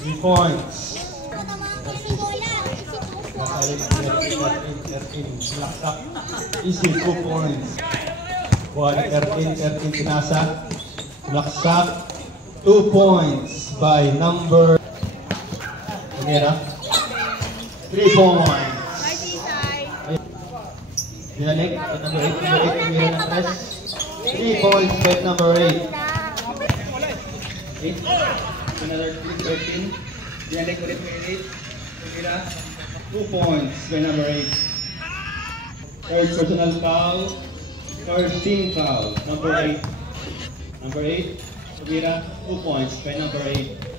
3 points. Laksak. Easy, 2 points. 13 pinasa. Laksak. 2 points by number. Mira. 3 points. Dinalik. Number 8. Mira ng press. 3 points by number 8. 8. Another 13. Dinalik ulit by 8. Mira. 2 points by number 8. Third personal foul. First team foul. Number 8. Number 8. Mira. 2 points by number 8.